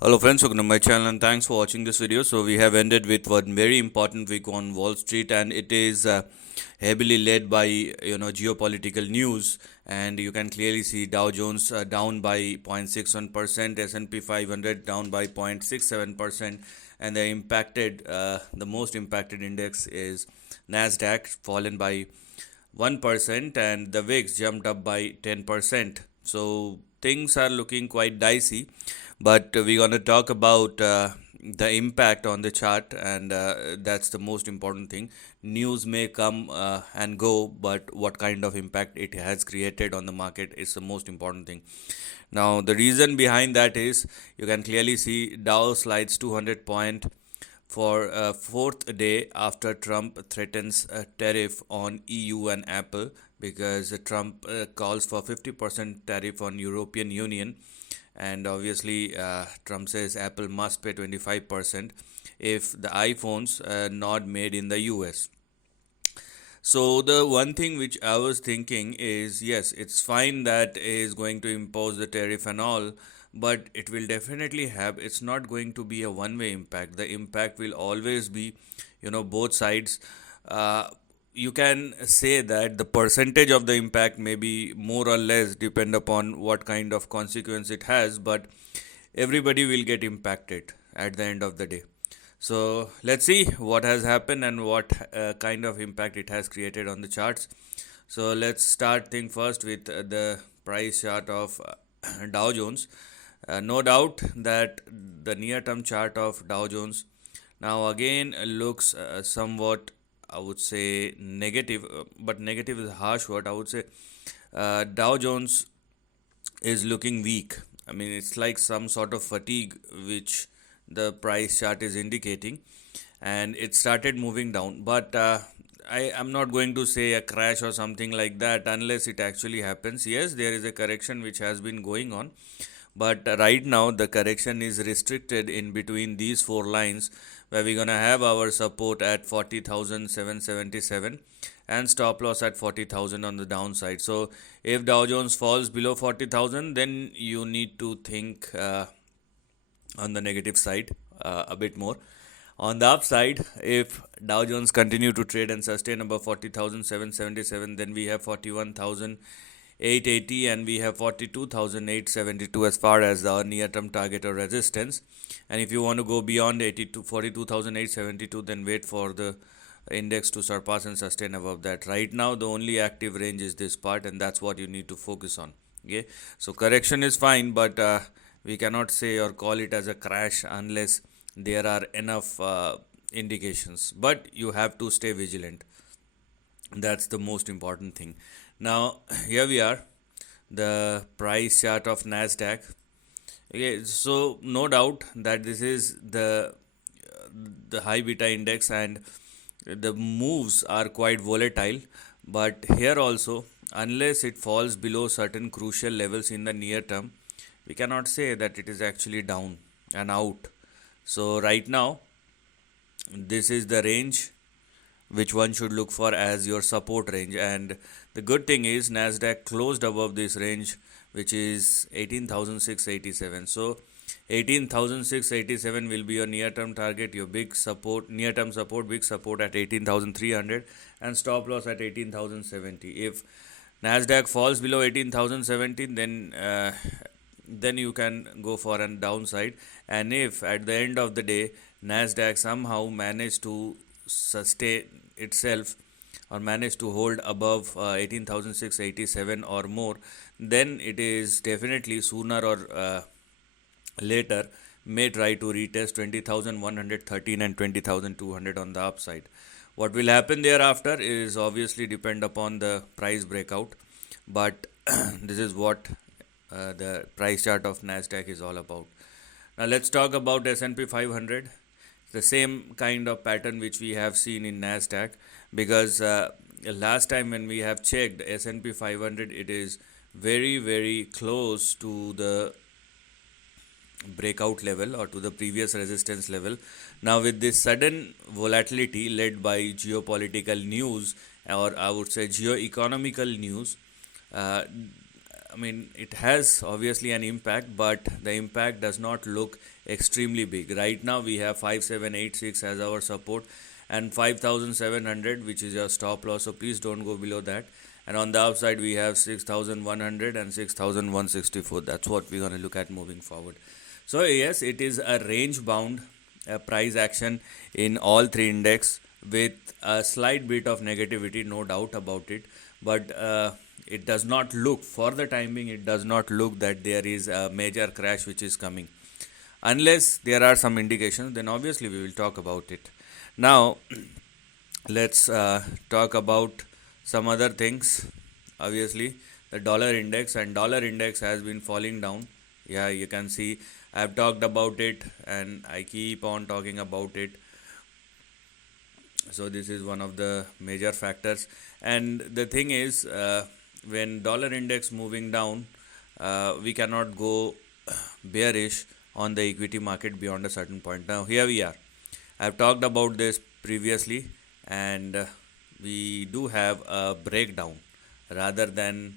Hello friends, welcome to my channel and thanks for watching this video. So we have ended with one very important week on Wall Street, and it is heavily led by geopolitical news, and you can clearly see Dow Jones down by 0.61%, S&P 500 down by 0.67%, and the most impacted index is Nasdaq, fallen by 1%, and the VIX jumped up by 10%. So things are looking quite dicey, but we're going to talk about the impact on the chart, and that's the most important thing. News may come and go, but what kind of impact it has created on the market is the most important thing. Now, the reason behind that is you can clearly see Dow slides 200 point for a fourth day after Trump threatens a tariff on EU and Apple, because Trump calls for 50% tariff on European Union, and obviously Trump says Apple must pay 25% if the iPhones are not made in the US. So the one thing which I was thinking is, yes, it's fine that is going to impose the tariff and all, but it will definitely have, it's not going to be a one way impact. The impact will always be, both sides. You can say that the percentage of the impact may be more or less depend upon what kind of consequence it has, but everybody will get impacted at the end of the day. So let's see what has happened and what kind of impact it has created on the charts. So let's start thing first with the price chart of Dow Jones. No doubt that the near term chart of Dow Jones now again looks somewhat, I would say, negative, but negative is a harsh word. I would say Dow Jones is looking weak. I mean, it's like some sort of fatigue which the price chart is indicating, and it started moving down. But I am not going to say a crash or something like that unless it actually happens. Yes, there is a correction which has been going on, but right now the correction is restricted in between these four lines, where we're gonna have our support at 40,777 and stop loss at 40,000 on the downside. So if Dow Jones falls below 40,000, then you need to think on the negative side a bit more. On the upside, if Dow Jones continue to trade and sustain above 40,777, then we have 41,880 and we have 42,872 as far as our near term target or resistance. And if you want to go beyond 42,872, then wait for the index to surpass and sustain above that. Right now, the only active range is this part, and that's what you need to focus on. Okay, so correction is fine, but we cannot say or call it as a crash unless there are enough indications. But you have to stay vigilant. That's the most important thing. Now, here we are, the price chart of Nasdaq. Okay, so no doubt that this is the high beta index, and the moves are quite volatile. But here also, unless it falls below certain crucial levels in the near term, we cannot say that it is actually down and out. So right now, this is the range which one should look for as your support range, and the good thing is Nasdaq closed above this range, which is 18,687. So 18,687 will be your near term target, your big support, near term support, big support at 18,300, and stop loss at 18,070. If Nasdaq falls below 18,070, then you can go for a downside. And if at the end of the day Nasdaq somehow managed to sustain itself or manage to hold above 18,687 or more, then it is definitely sooner or later may try to retest 20,113 and 20,200 on the upside. What will happen thereafter is obviously depend upon the price breakout, but this is what the price chart of Nasdaq is all about. Now let's talk about S&P 500. The same kind of pattern which we have seen in Nasdaq, because last time when we have checked S&P 500, it is very close to the breakout level or to the previous resistance level. Now with this sudden volatility led by geopolitical news, or I would say geo-economical news, mean, it has obviously an impact, but the impact does not look extremely big. Right now, we have 5786 as our support and 5700, which is your stop loss. So please don't go below that. And on the upside, we have 6100 and 6164. That's what we're going to look at moving forward. So, yes, it is a range bound price action in all three index with a slight bit of negativity, no doubt about it. But it does not look, for the time being, it does not look that there is a major crash which is coming. Unless there are some indications, then obviously we will talk about it. Now, let's talk about some other things. Obviously, the dollar index, and dollar index has been falling down. Yeah, you can see I've talked about it and I keep on talking about it. So this is one of the major factors. And the thing is, when dollar index moving down, we cannot go bearish on the equity market beyond a certain point. Now here we are. I've talked about this previously, and we do have a breakdown rather than,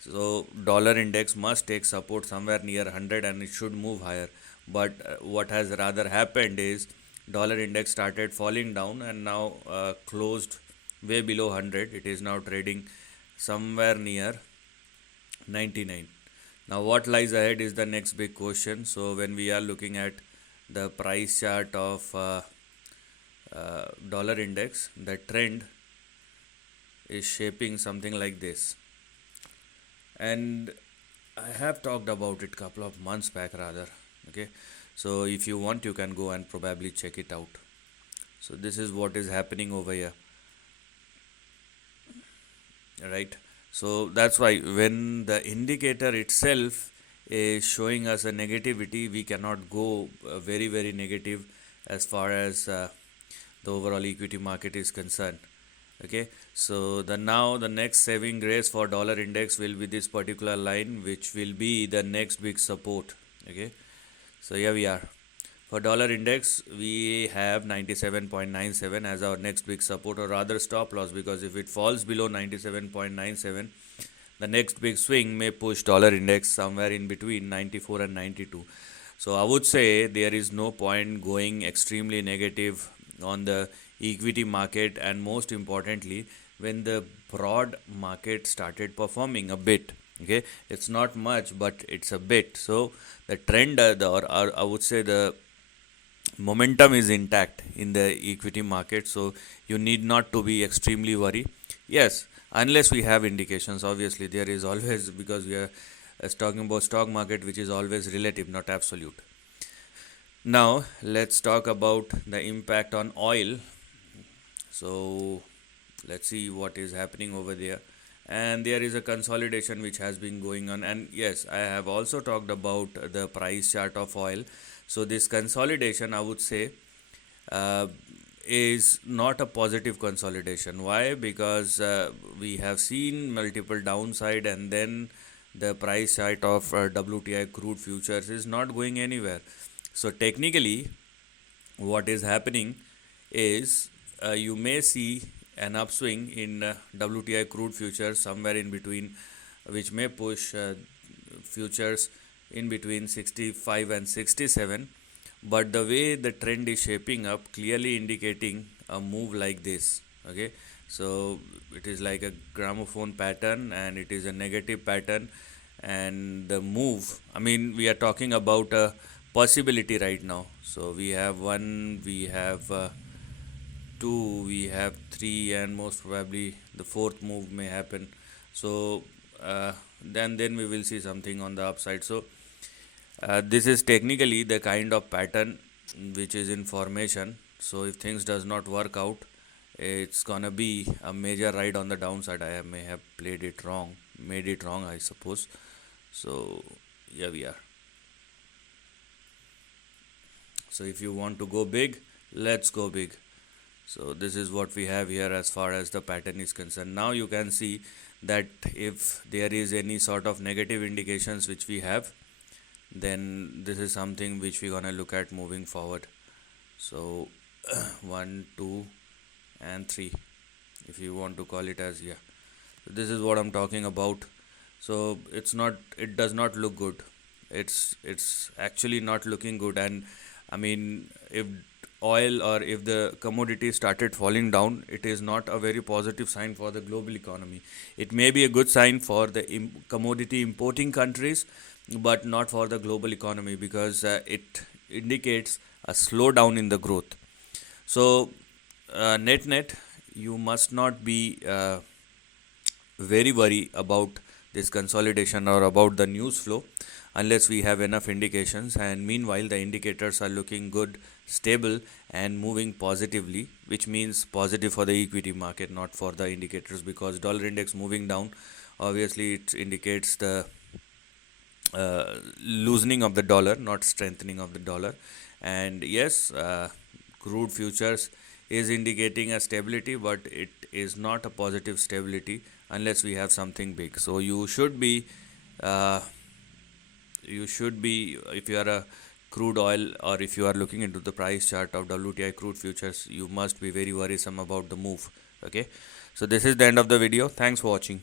so dollar index must take support somewhere near 100 and it should move higher. But what has rather happened is dollar index started falling down and now closed way below 100. It is now trading somewhere near 99. Now what lies ahead is the next big question. So when we are looking at the price chart of dollar index, the trend is shaping something like this. And I have talked about it couple of months back rather. Okay, so if you want, you can go and probably check it out. So this is what is happening over here, right? So that's why when the indicator itself is showing us a negativity, we cannot go very negative as far as the overall equity market is concerned. Okay, so the next saving grace for dollar index will be this particular line, which will be the next big support. Okay, so here we are. For dollar index, we have 97.97 as our next big support, or rather stop loss, because if it falls below 97.97, the next big swing may push dollar index somewhere in between 94 and 92. So I would say there is no point going extremely negative on the equity market, and most importantly, when the broad market started performing a bit. Okay, it's not much, but it's a bit. So the trend, or I would say the momentum is intact in the equity market, so you need not to be extremely worried. Yes, unless we have indications. Obviously there is always, because we are talking about stock market, which is always relative, not absolute. Now let's talk about the impact on oil. So let's see what is happening over there. And there is a consolidation which has been going on, and yes, I have also talked about the price chart of oil. So this consolidation, I would say, uh, is not a positive consolidation. Why? Because we have seen multiple downside, and then the price chart of WTI crude futures is not going anywhere. So technically, what is happening is you may see an upswing in WTI crude futures somewhere in between, which may push futures in between 65 and 67. But the way the trend is shaping up, clearly indicating a move like this. Okay, so it is like a gramophone pattern, and it is a negative pattern. And the move, I mean, we are talking about a possibility right now. So we have one, we have two, we have three, and most probably the fourth move may happen. So then we will see something on the upside. So this is technically the kind of pattern which is in formation. So if things does not work out, it's gonna be a major ride on the downside. May have played it wrong, made it wrong, I suppose. So here we are. So if you want to go big, let's go big. So this is what we have here as far as the pattern is concerned. Now you can see that if there is any sort of negative indications which we have, then this is something which we're gonna look at moving forward. So 1, 2 and 3, if you want to call it as, yeah. So this is what I'm talking about. So it does not look good. It's actually not looking good. And I mean, if oil or if the commodity started falling down, it is not a very positive sign for the global economy. It may be a good sign for the commodity importing countries, but not for the global economy, because it indicates a slowdown in the growth. So, net net, you must not be very worry about this consolidation or about the news flow unless we have enough indications. And meanwhile, the indicators are looking good, stable, and moving positively, which means positive for the equity market, not for the indicators, because dollar index moving down, obviously it indicates the loosening of the dollar, not strengthening of the dollar. And yes, crude futures is indicating a stability, but it is not a positive stability unless we have something big. So uh, you should be, if you are a crude oil, or if you are looking into the price chart of WTI crude futures, you must be very worrisome about the move. Okay, so this is the end of the video. Thanks for watching.